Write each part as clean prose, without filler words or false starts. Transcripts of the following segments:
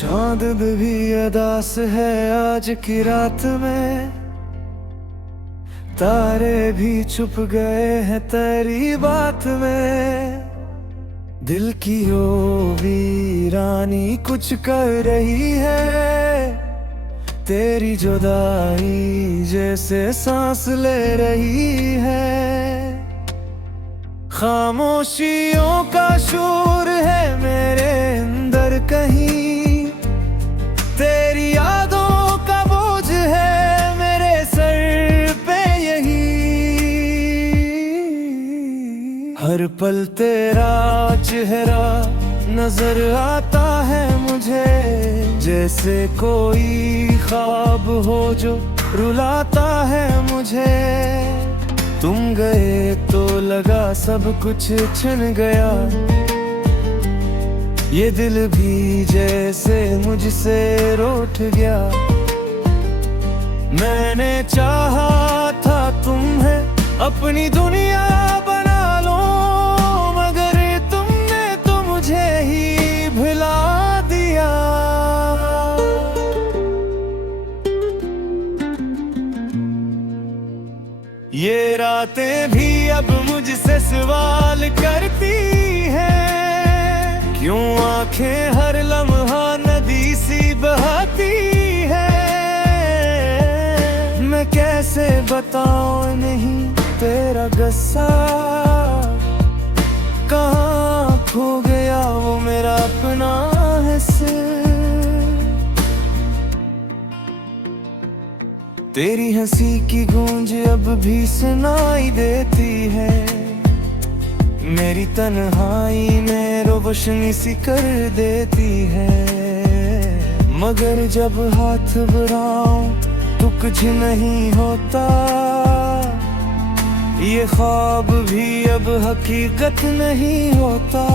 चांद भी अदास है आज की रात में, तारे भी छुप गए हैं तेरी बात में। दिल की ओ वीरानी कुछ कर रही है, तेरी जुदाई जैसे सांस ले रही है। खामोशियों का शोर है मेरे अंदर कहीं, तेरी यादों का बोझ है मेरे सर पे यही। हर पल तेरा चेहरा नजर आता है मुझे, जैसे कोई ख्वाब हो जो रुलाता है मुझे। तुम गए तो लगा सब कुछ छिन गया, ये दिल भी जैसे मुझसे रूठ गया। मैंने चाहा था तुम्हें अपनी दुनिया बना लो, मगर तुमने तो मुझे ही भुला दिया। ये रातें भी अब मुझसे सवाल करती हैं, क्यों आंखें हर लम्हा नदी सी बहती है। मैं कैसे बताऊं नहीं तेरा गुस्सा, कहाँ खो गया वो मेरा अपना हिस्सा। तेरी हंसी की गूंज अब भी सुनाई देती है, मेरी तन्हाई में रोशनी सी कर देती है। मगर जब हाथ बढ़ाऊं तो कुछ नहीं होता, ये ख्वाब भी अब हकीकत नहीं होता।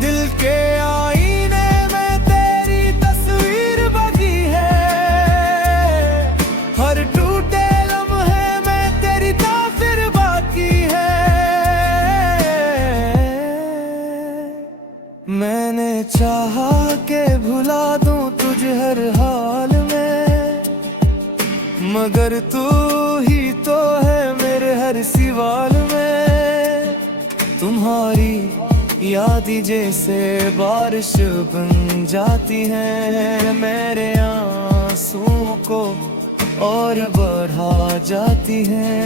दिल के आईने में तेरी तस्वीर बनी है, हर टूटे लम्हे में तेरी तासीर बाकी है। मैंने चाहा के भुला दूं तुझे हर हाल में, मगर तू ही तो है मेरे हर सवाल में। तुम्हारी याद जैसे बारिश बन जाती है, मेरे आंसुओं को और बढ़ा जाती है।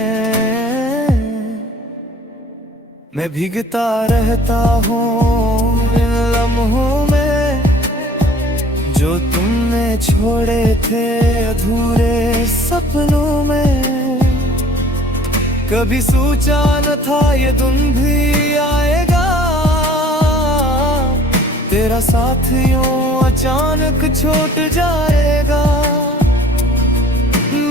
मैं भीगता रहता हूँ इन लम्हों में, जो तुमने छोड़े थे अधूरे सपनों में। कभी सोचा न था ये दिन भी आएगा, तेरा साथ यूं अचानक छूट जाएगा।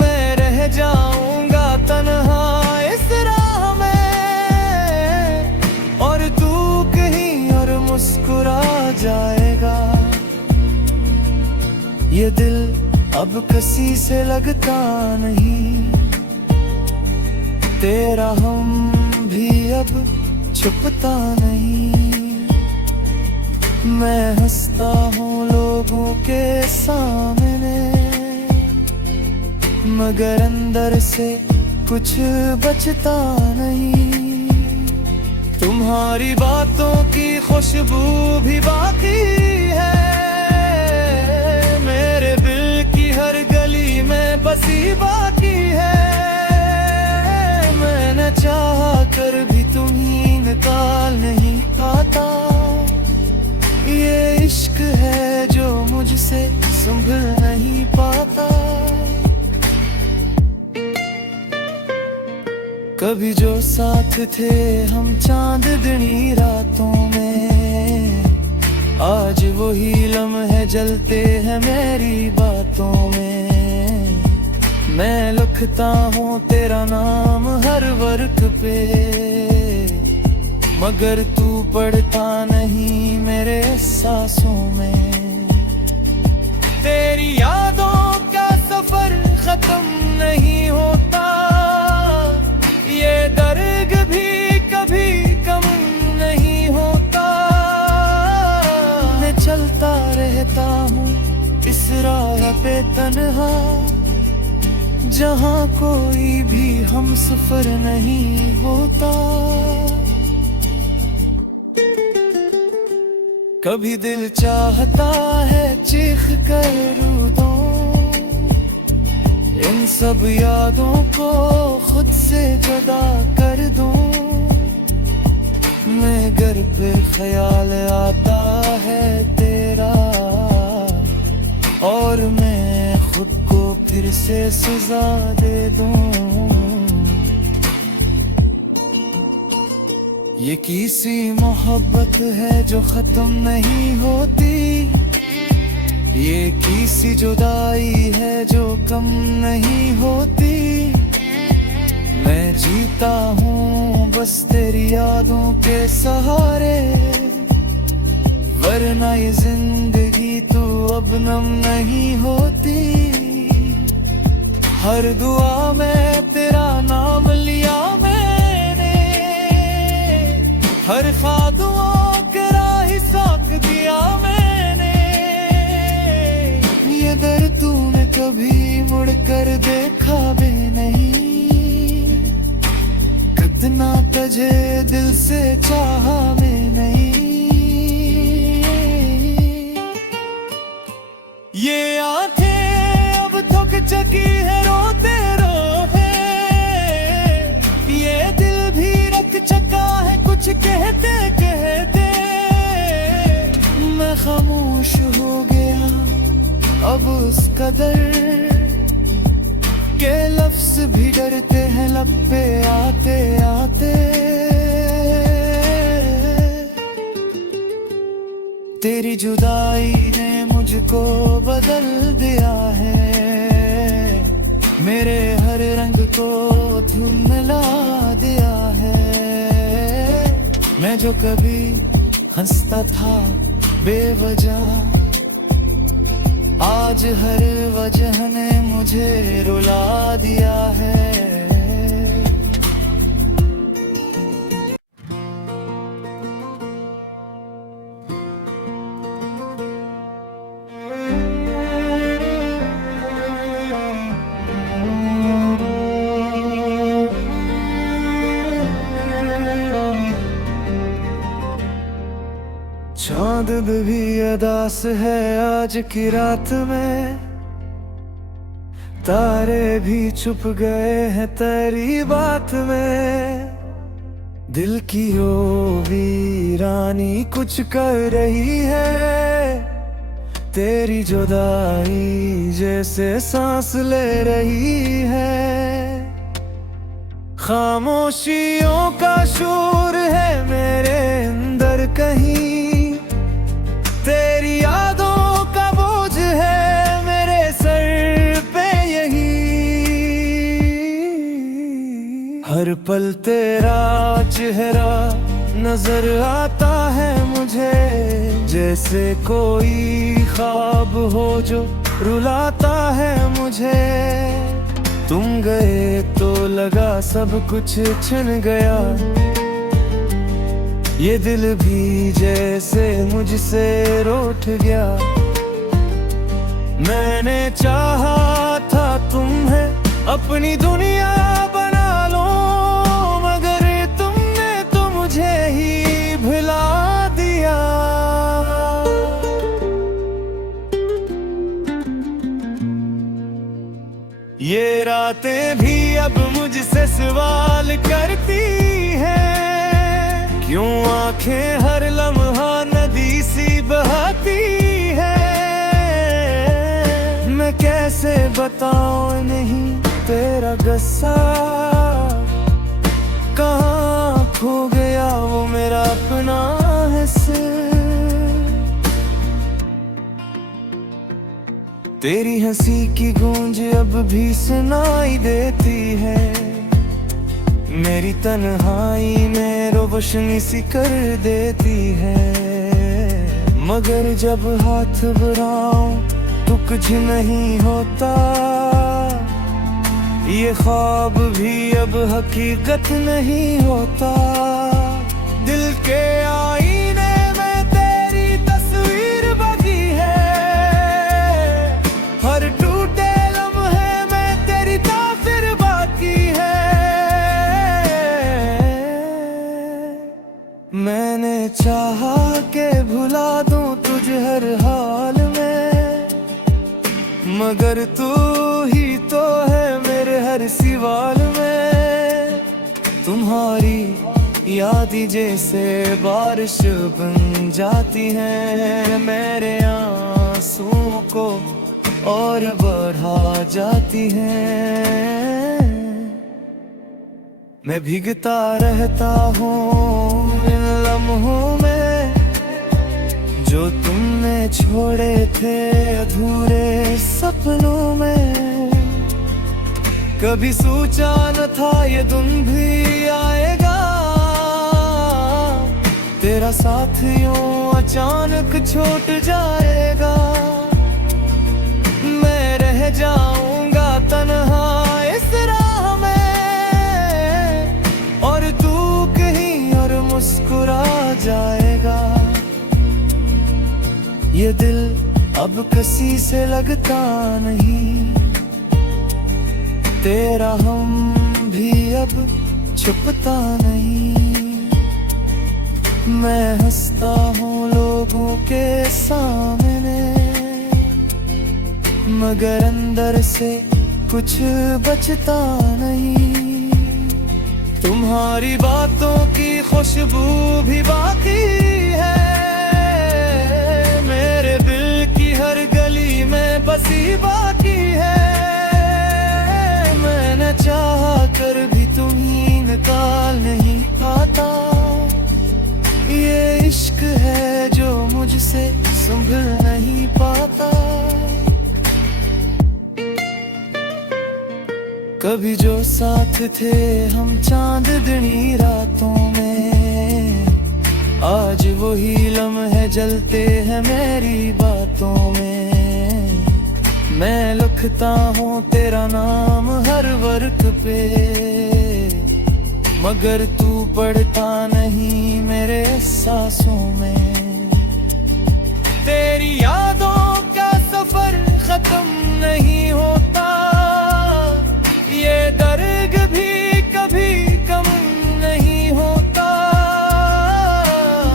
मैं रह जाऊंगा तन्हा इस राह में, और तू कहीं और मुस्कुरा जाएगा। ये दिल अब किसी से लगता नहीं, तेरा हम भी अब छुपता नहीं। मैं हंसता हूँ लोगों के सामने, मगर अंदर से कुछ बचता नहीं। तुम्हारी बातों की खुशबू भी बाकी है, मेरे दिल की हर गली में बसी बाकी है। मैंने चाहा कर भी तुम्हीं निकाल नहीं पाता, ये इश्क है जो मुझसे संभल नहीं पाता। कभी जो साथ थे हम चांदनी रातों में, आज वही लम्हे जलते हैं मेरी बातों में। मैं लिखता हूँ तेरा नाम हर वर्क पे, मगर तू पढ़ता नहीं मेरे सांसों में। तेरी यादों का सफर खत्म नहीं होता, ये दर्द भी कभी कम नहीं होता। मैं चलता रह रहता हूँ इस राह पे तन्हा, जहाँ कोई भी हम सफर नहीं होता। कभी दिल चाहता है चीख कर रो दूं, इन सब यादों को खुद से जुदा कर दूं। मगर फिर ख्याल आता है तेरा, और मैं खुद को फिर से सजा दे दूं। ये किसी मोहब्बत है जो खत्म नहीं होती, ये किसी जुदाई है जो कम नहीं होती। मैं जीता हूँ बस तेरी यादों के सहारे, वरना ये जिंदगी तो अब नम नहीं होती। हर दुआ में तेरा नाम लिया मैंने, हर ख्वाबों के राह साक दिया मैंने। ये दर तूने कभी मुड़ कर देखा भी नहीं, कितना तुझे दिल से चाहा मैं नहीं। ये आंखें अब थक चकी है रोते रोए, ये दिल भी रख चका है कुछ कहते कहते। मैं खामोश हो गया अब उस कदर के लफ्ज भी डरते हैं लब पे आते आते। तेरी जुदाई ने मुझको बदल दिया है, मेरे हर रंग को धुंधला दिया है। मैं जो कभी हंसता था बेवजह, आज हर वजह ने मुझे रुला दिया है। चांद भी अदास है आज की रात में, तारे भी चुप गए हैं तेरी बात में। दिल की ओ वीरानी कुछ कर रही है, तेरी जुदाई जैसे सांस ले रही है। खामोशियों का शोर है मेरे अंदर कहीं, तेरी यादों का बोझ है मेरे सर पे यही। हर पल तेरा चेहरा नजर आता है मुझे, जैसे कोई ख्वाब हो जो रुलाता है मुझे। तुम गए तो लगा सब कुछ छिन गया, ये दिल भी जैसे मुझसे रूठ गया। मैंने चाहा था तुम्हें अपनी दुनिया बना लो, मगर तुमने तो मुझे ही भुला दिया। ये रातें भी अब मुझसे सवाल करती हैं, क्यों आंखें हर लम्हा नदी सी बहती है। मैं कैसे बताऊं नहीं तेरा गुस्सा, कहाँ खो गया वो मेरा अपना हिस्सा। तेरी हंसी की गूंज अब भी सुनाई देती है, मेरी तन्हाई में रोशनी सी कर देती है। मगर जब हाथ बढ़ाऊं तो कुछ नहीं होता, ये ख्वाब भी अब हकीकत नहीं होता। दिल के आईने में तेरी तस्वीर बनी है, चाहा के भुला दूं तुझ हर हाल में, मगर तू ही तो है मेरे हर सवाल में। तुम्हारी याद जैसे बारिश बन जाती है, मेरे आंसुओं को और बढ़ा जाती है। मैं भीगता रहता हूँ इन लम्हों में जो तुमने छोड़े थे अधूरे सपनों में। कभी सोचा न था ये दिन भी आएगा, तेरा साथ यूं अचानक छूट जाएगा। मैं रह जाऊंगा तन्हा इस राह में, और तू कहीं और मुस्कुरा जाएगा। ये दिल अब किसी से लगता नहीं, तेरा हम भी अब छुपता नहीं। मैं हंसता हूँ लोगों के सामने, मगर अंदर से कुछ बचता नहीं। तुम्हारी बातों की खुशबू भी बाकी है, मेरे दिल की हर गली में बसी बाकी है। मैंने चाहा कर भी तुम्हें निकाल नहीं पाता, ये इश्क है जो मुझसे संभल नहीं पाता। कभी जो साथ थे हम चांदनी रातों में, आज वही लम्हे जलते हैं मेरी बातों में। मैं लिखता हूँ तेरा नाम हर वर्क पे, मगर तू पढ़ता नहीं मेरे सांसों में। तेरी यादों का सफर खत्म नहीं होता, ये दर्द भी कभी कम नहीं होता।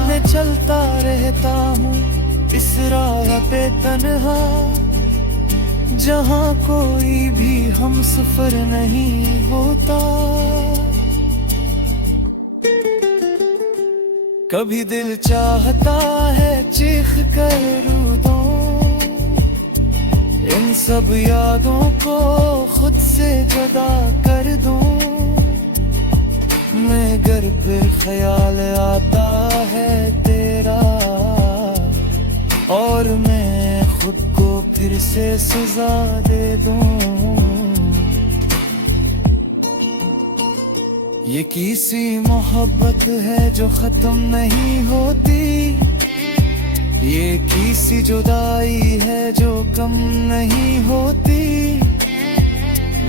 मैं चलता रहता हूँ इस राह पे तन्हा, जहाँ कोई भी हम सफर नहीं होता। कभी दिल चाहता है चीख कर रो दूं इन सब यादों को खुद से जुदा कर दूं। मगर फिर ख्याल आता है तेरा, और मैं खुद को फिर से सजा दे दूं। ये किसी मोहब्बत है जो खत्म नहीं होती, ये किसी जुदाई है जो कम नहीं होती।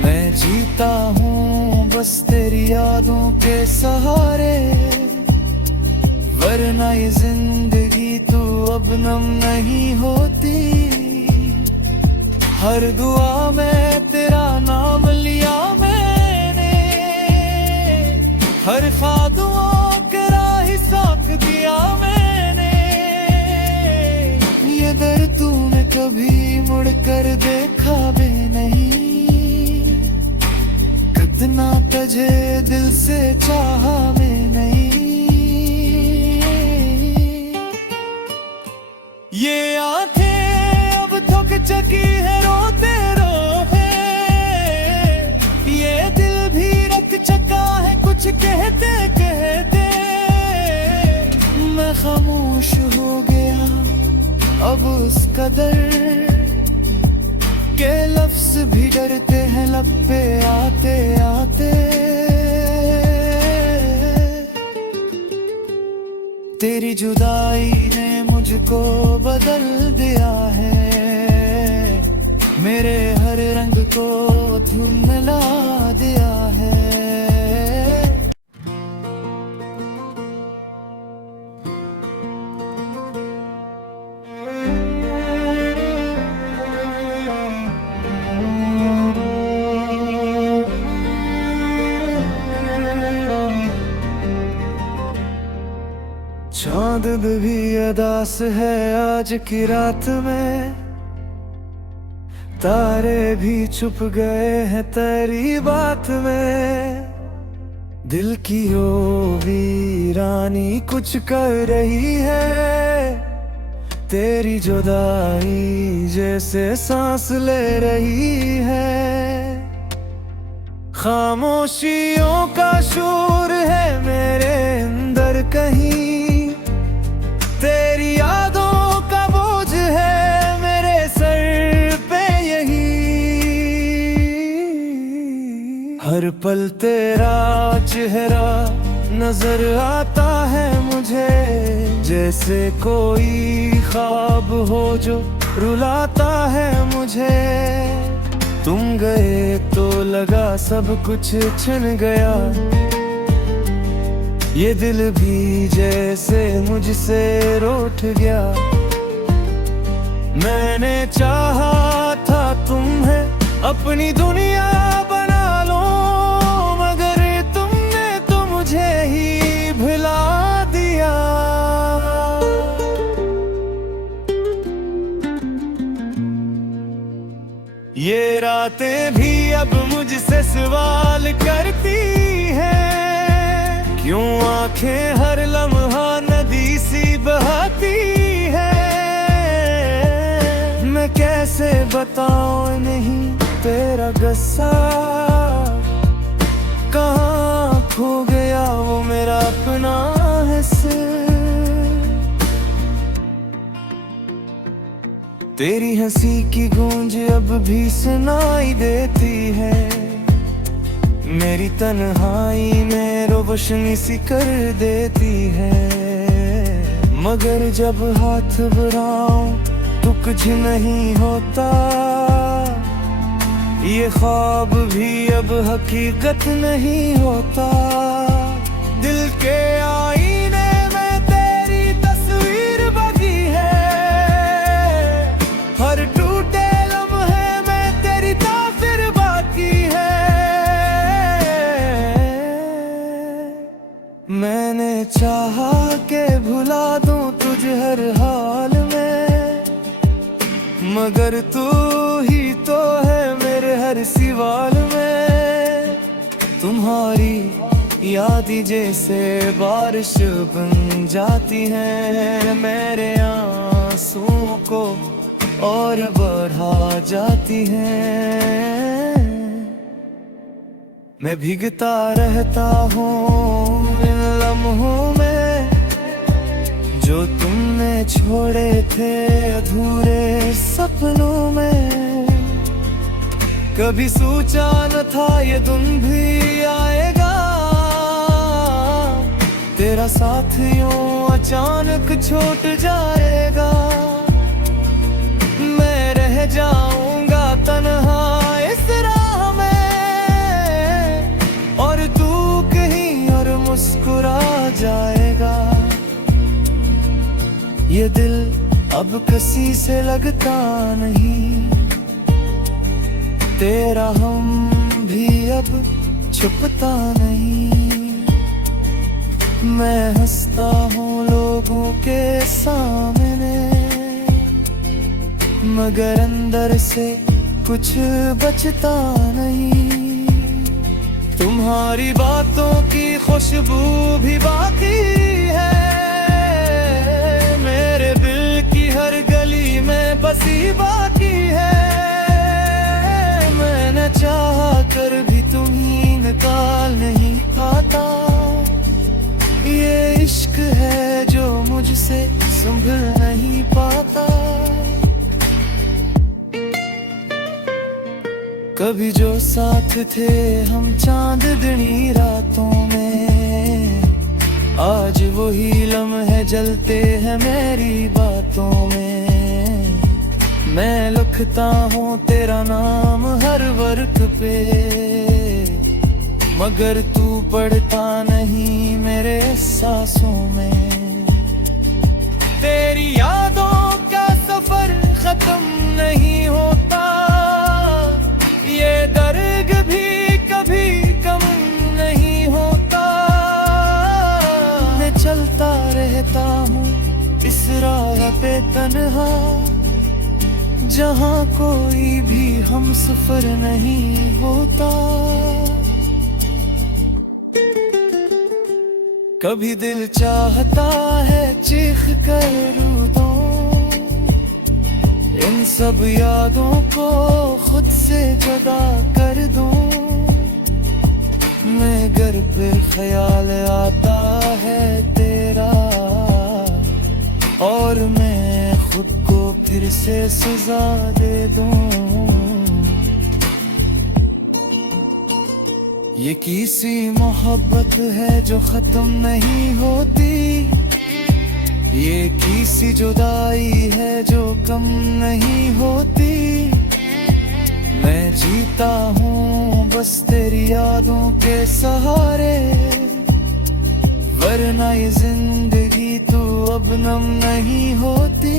मैं जीता हूँ बस तेरी यादों के सहारे, वरना ये जिंदगी तो अब नम नहीं होती। हर दुआ में तेरा नाम लिया मैंने, हर ख्वाबों का राह साख दिया मैंने। ये दर्द तूने कभी मुड़ कर देखा भी नहीं, कितना तुझे दिल से चाहा मैं नहीं। ये आंखें अब थक चकी है रोते रोते, ये दिल भी रख चका है कुछ कहते कहते। मैं खामोश हो गया अब उस कदर के लफ्ज भी डरते हैं लब पे आते आते। तेरी जुदाई ने मुझको बदल दिया है, मेरे हर रंग को धुंधला दिया है। चांद दर्द भी अदास है आज की रात में, तारे भी छुप गए हैं तेरी बात में। दिल की ओ वीरानी कुछ कर रही है, तेरी जुदाई जैसे सांस ले रही है। खामोशियों का शोर है मेरे अंदर कहीं, तेरी यादों का बोझ है मेरे सर पे यही। हर पल तेरा चेहरा नजर आता है मुझे, जैसे कोई ख्वाब हो जो रुलाता है मुझे। तुम गए तो लगा सब कुछ छिन गया, ये दिल भी जैसे मुझसे रूठ गया। मैंने चाहा था तुम्हें अपनी दुनिया बना लो, मगर तुमने तो मुझे ही भुला दिया। ये रातें भी अब मुझसे सवाल करती हैं, क्यों आंखें हर लम्हा नदी सी बहती है। मैं कैसे बताऊं नहीं तेरा गुस्सा, कहाँ खो गया वो मेरा अपना हिस्सा। तेरी हंसी की गूंज अब भी सुनाई देती है, मेरी तन्हाई में रोशनी सी कर देती है। मगर जब हाथ बढ़ाऊं तो कुछ नहीं होता, ये ख्वाब भी अब हकीकत नहीं होता। दिल के आईने में तेरी तस्वीर बनी है, हर टूटे लम्हे में तेरी तासीर बाकी है। मैंने चाहा के भुला दूं तुझे हर हाल में, मगर तू ही तो है मेरे हर सवाल में। तुम्हारी याद जैसे बारिश बन जाती है, मेरे आंसुओं को और बढ़ा जाती है। मैं भीगता रहता हूँ इन लम्हों में जो तुमने छोड़े थे अधूरे सपनों में। कभी सोचा न था ये दिन भी आएगा, तेरा साथ यूं अचानक छूट जाएगा। मैं रह जाऊंगा तन्हा इस राह में, और तू कहीं और मुस्कुरा जाएगा। ये दिल अब किसी से लगता नहीं, तेरा हम भी अब छुपता नहीं। मैं हंसता हूँ लोगों के सामने, मगर अंदर से कुछ बचता नहीं। तुम्हारी बातों की खुशबू भी बाकी है, मेरे दिल की हर गली में बसी बाकी है। मैंने चाहा कर भी तुम्हीं निकाल नहीं पाता, ये इश्क है जो मुझसे संभल नहीं पाता। कभी जो साथ थे हम चांदनी रातों में, आज वही लम्हे जलते हैं मेरी बातों में। मैं लिखता हूँ तेरा नाम हर वर्क पे, मगर तू पढ़ता नहीं मेरे सांसों में। तेरी यादों का सफर खत्म नहीं होता, ये दर्द भी कभी कम नहीं होता। मैं चलता रहता हूँ तन्हा, जहाँ कोई भी हम सफर नहीं होता। कभी दिल चाहता है चीख कर रो दूं, इन सब यादों को खुद से जुदा कर दूं। मैं घर पे ख्याल आता है तेरा, और मैं खुद को फिर से सजा दे दूं। ये किसी मोहब्बत है जो खत्म नहीं होती, ये किसी जुदाई है जो कम नहीं होती। मैं जीता हूँ बस तेरी यादों के सहारे, वरना ये जिंदगी तू अब नम नहीं होती।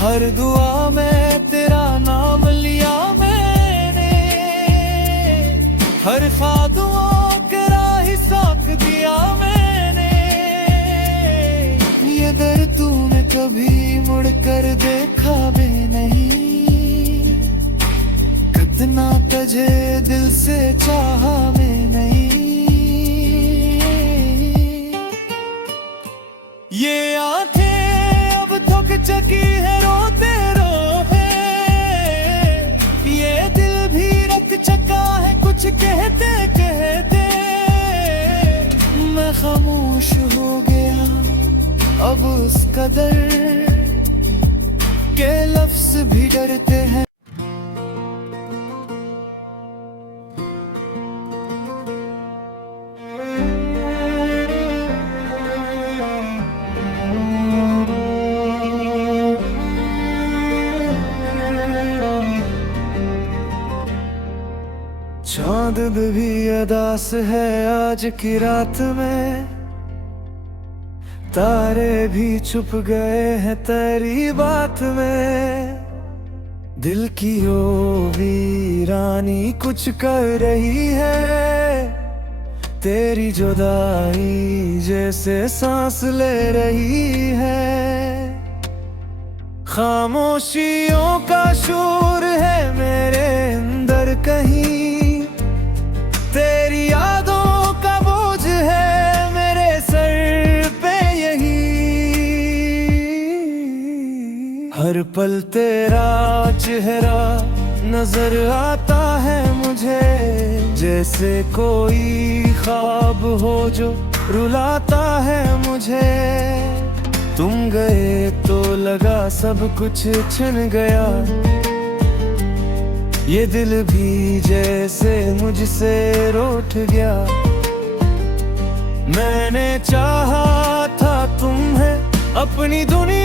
हर दुआ में तेरा नाम लिया मैंने, हर ख्वाबों के राह साख दिया मैंने। ये दर तूने कभी मुड़ कर देखा भी नहीं, कितना तुझे दिल से चाहा मैं नहीं। ये आंखें अब थक चकी है रोते रोए, ये दिल भी रख चका है कुछ कहते कहते। मैं खामोश हो गया अब उस कदर के लफ्ज भी डरते हैं। चांद भी अदास है आज की रात में, तारे भी छुप गए हैं तेरी बात में। दिल की ओ वीरानी कुछ कर रही है, तेरी जुदाई जैसे सांस ले रही है। खामोशियों का शोर है मेरे अंदर कहीं, तेरी यादों का बोझ है मेरे सर पे यही। हर पल तेरा चेहरा नजर आता है मुझे, जैसे कोई ख्वाब हो जो रुलाता है मुझे। तुम गए तो लगा सब कुछ छिन गया, ये दिल भी जैसे मुझसे रूठ गया। मैंने चाहा था तुम्हें अपनी दुनिया